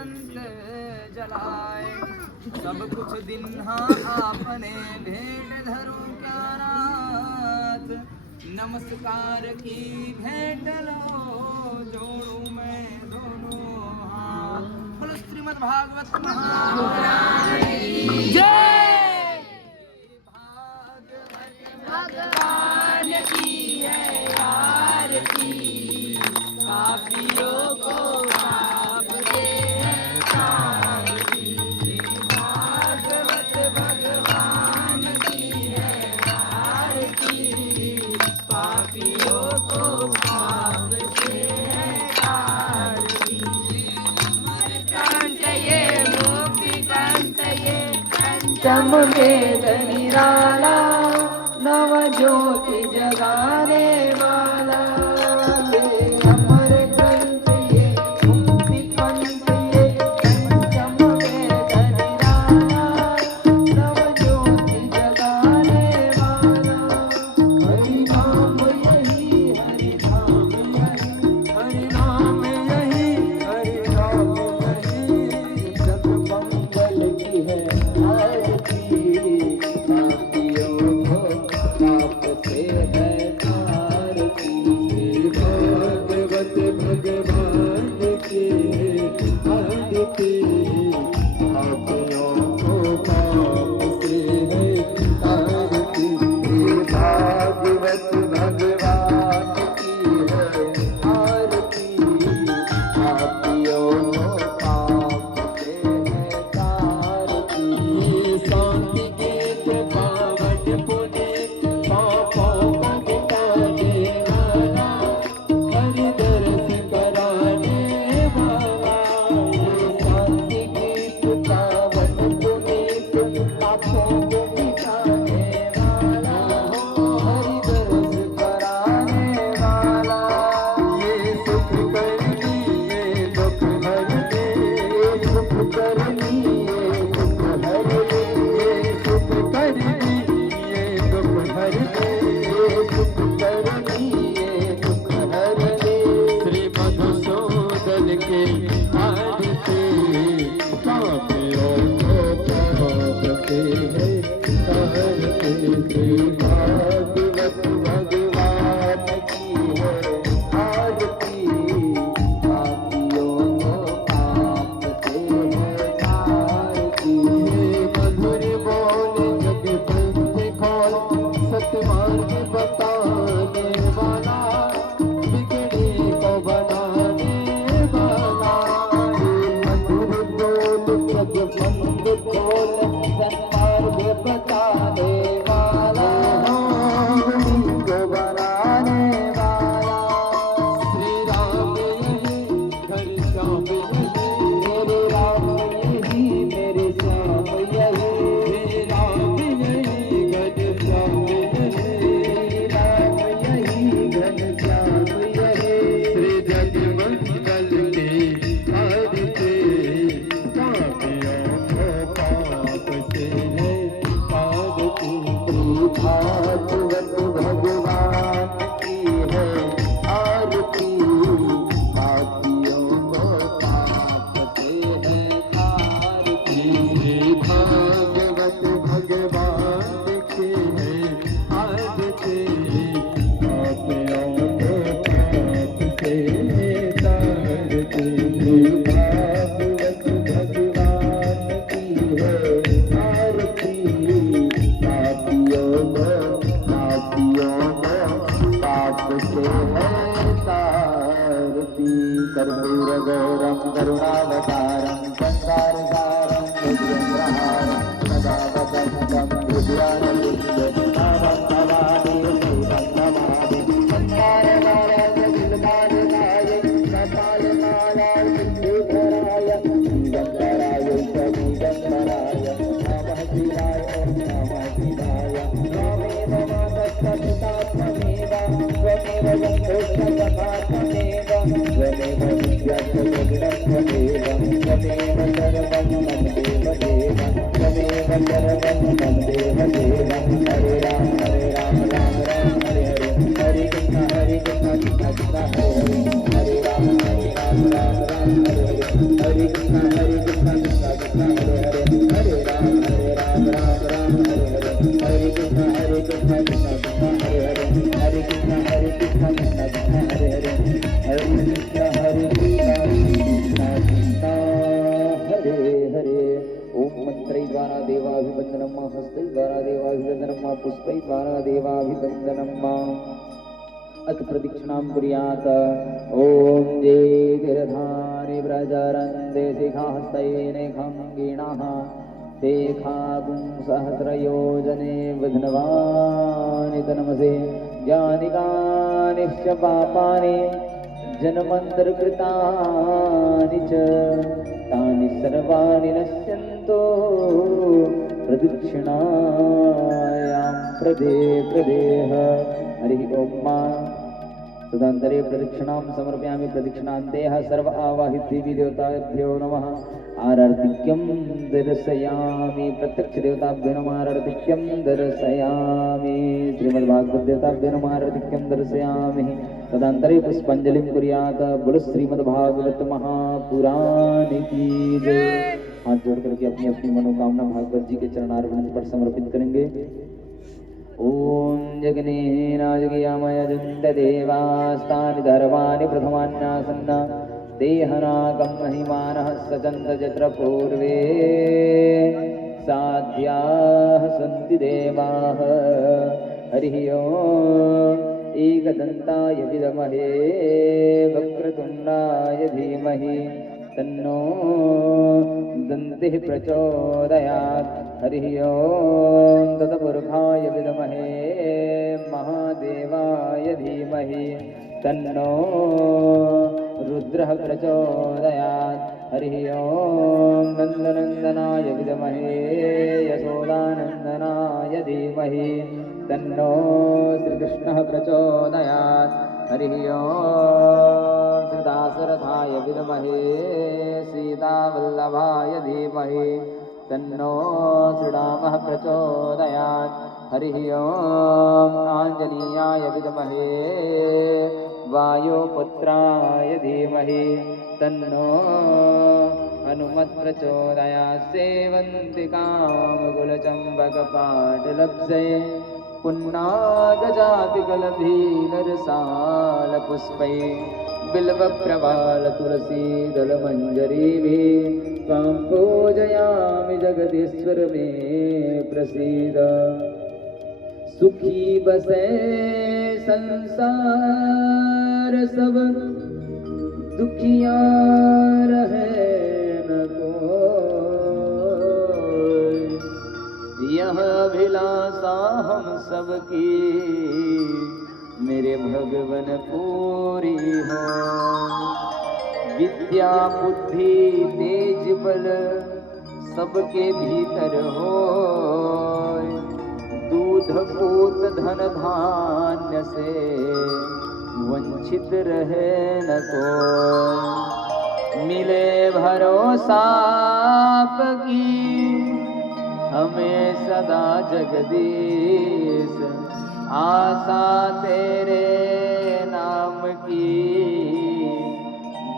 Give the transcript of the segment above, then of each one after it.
अनंत जलाए। सब कुछ दिन हाँ आपने भेंट धरो क्या नाथ, नमस्कार की भेंट लो जोड़ू मैं दोनों हाथ। बोलो श्रीमद् भागवत महापुराण की जय। भगवान की है आरती, पापियों को पाप से है तारती। भागवत भगवान की है आरती, पापियों को पाप से है तारती। कंठ ये मुक्ति कंठ ये पंचम वेद निराला, नव ज्योति जगाने वाला। अमर ग्रंथ ये मुक्ति पंथ ये पंचम वेद निराला, नव ज्योति जगाने वाला। हरि नाम यही हरि नाम यही हरि नाम यही हरि नाम यही, जग मंगल की है आरती, पापियों को पाप से है तारती। भागवत भगवान की आरती, पापियों को पाप से है तारती। भागवत भगवान की है आरती, पापियों को पाप से है तारती। शांति गीत पावन पुनीत, पापों को मिटाने वाला, हरि दर्श कराने वाला। शांति गीत पावन पुनीत, पापों को मिटाने वाला, हरि दर्श कराने वाला। ये सुख करनी ये दुख हर दे, सुख करनी ये दुख हर दे, सुख करनी ये दुख हर दे, सुख करनी ये दुख हर दे। श्री मधुसूदन के आरती, पापियों को पाप से है तारती। श्री भागवत भगवान की है आरती, पापियों को पाप से है तारती। मधुर बोल जग पंथ खोल, सतमार्ग बताने वाला, बिगड़े को बनाने वाला। मधुर बोल जग पंथ खोल, सतमार्ग बताने वाला, बिगड़े को बनाने वाला। श्री राम यही घर श्याम यही, मेरे राम यही मेरे श्याम यही, हे राम यही घर श्याम यही, राम यही घर श्याम यही। श्री जग मंगल की आरती, पापियों को पाप से है तारती। भागवत भगवान की है आरती, पापियों को पाप से है तारती। भागवत भगवान की है आरती, पापियों को पाप से है तारती। भागवत भगवान की है आरती, पापियों को पाप से है तारती। कर्पूरगौरं करुणावतारं संसारसारं भुजगेन्द्रहारं सदा वसन्तं हृदयानलिप्तं नमामि शैवं नमामि। संसारसाराय जगन्नाथाय कपालकालाय सिद्धेश्वराय दिगम्बराय च दिगम्बराय नमः शिवाय नमः शिवाय। रामेव मातस्तपितात्ममेव त्वमेव जगदोषजगतात्ममेव, त्वमेव विद्यार्थजगदत्वमेव, पुष्पै द्वारा देवाभिवन्दनम् अथ प्रदक्षिणां कुर्यात् ॐ जे गिरधारि व्रजरन्दे शिखास्तैनेखं गीणाः तेखागुं सहस्रयोजने विघ्नवानि तनमसे जानिकानिश्च पापानि जन्मन्तर्कृतानि च तानि सर्वाणि नश्यन्तो प्रदक्षिणायां प्रदेह हरिः ओम् तदन्तरे प्रदक्षिणां समर्पयामि प्रदक्षिणान्तेः सर्व आवाहितेभ्यो देवताभ्यो नमः आरार्तिक्यं दर्शयामि प्रत्यक्ष देवताभ्यो नमः आरार्तिक्यं दर्शयामि श्रीमद्भागवत देवताभ्यो नमः आरार्तिक्यं दर्शयामि तदन्तरे पुष्पाञ्जलिं कुर्यात् बोलो श्रीमद्भागवत महापुराण की जय। हाथ जोड़ करके अपनी अपनी मनोकामना भागवत जी के चरणारविंद पर समर्पित करेंगे। ओम जगनेनाजगयामयजुन्ददेवास्तानि धर्माणि प्रथमान्यासन्न देहनाकं महिमानः सचन्द जत्र पूर्वे साध्याः सन्ति देवाः हरिः ओम् एकदन्ताय विद्महे वक्रतुण्डाय धीमहि तन्नो दन्तिः प्रचोदयात् हरिः ओम् तत्पुरुषाय विद्महे महादेवाय धीमहि तन्नो रुद्रः प्रचोदयात् हरिः ओम् नन्दनन्दनाय विद्महे यशोदानन्दनाय धीमहि तन्नो श्रीकृष्णः प्रचोदयात् हरिः ओम् दासरथाय विद्महे सीतावल्लभाय धीमहि तन्नो श्रीरामः प्रचोदयात् हरिः ओम् आञ्जनेयाय विद्महे वायुपुत्राय धीमहि तन्नो हनुमत् प्रचोदयात् सेवन्ति कामकुलचम्बकपाटलब्धे पुन्नागजातिकलभीलरसालपुष्पै बिल्वप्रवाल तुलसीदलमञ्जरीभिः त्वां पूजयामि जगदीश्वर मे प्रसीद सुखी बसे संसार सब दुखिया रहे न कोई यह अभिलाषा हम सबकी मेरे भगवन पूरी हो विद्या बुद्धि तेज बल सबके भीतर हो दूध पूत धन धान्य से वंचित रहे न कोई मिले भरोसा आपकी हमें सदा जगदीश आशा तेरे नाम की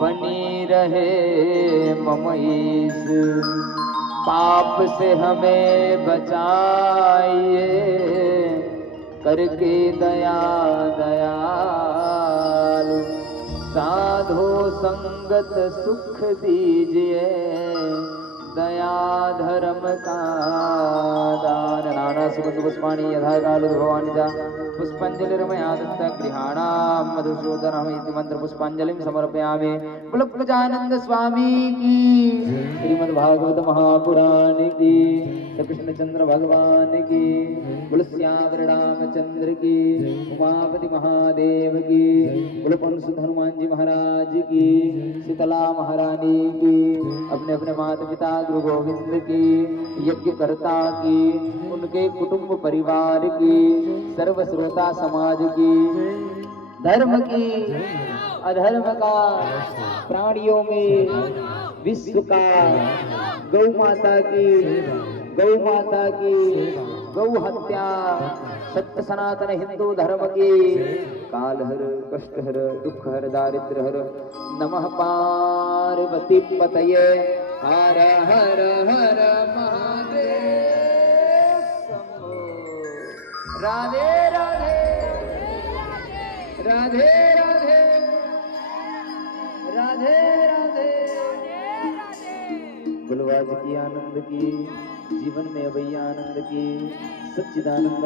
बनी रहे ममईस पाप से हमें बचाइए करके दया दयालु साधो संगत सुख दीजिए दया धर्म का दान नाना सुगंध पुष्पाणि यथा काल भवानी जा पुष्पांजलिर्मया दत्त गृहाणां मधुसूदनम् इति मंत्र पुष्पांजलिं समर्पयामि। बोलो गजानंद स्वामी की श्रीमद् भागवत महापुराण की श्री कृष्णचंद्र भगवान की बोलो श्याम रामचंद्र की उमापति महादेव की बोलो पंसुत हनुमान जी महाराज की शीतला महारानी की अपने अपने माता पिता गुरु गोविंद की यज्ञकर्ता की उनके कुटुंब परिवार की सर्व श्रोता समाज की धर्म की अधर्म का प्राणियों में विश्व का गौ माता की गौ हत्या सत्य सनातन हिंदू धर्म की कालहर कष्टहर दुखहर दारिद्र्यहर नमः पार्वती पतये हर हर हर महादेव शंभो राधे राधे। राधे राधे राधे राधे। गुलवाज की आनंद की, जीवन में भैया आनंद की, सच्चिदानंद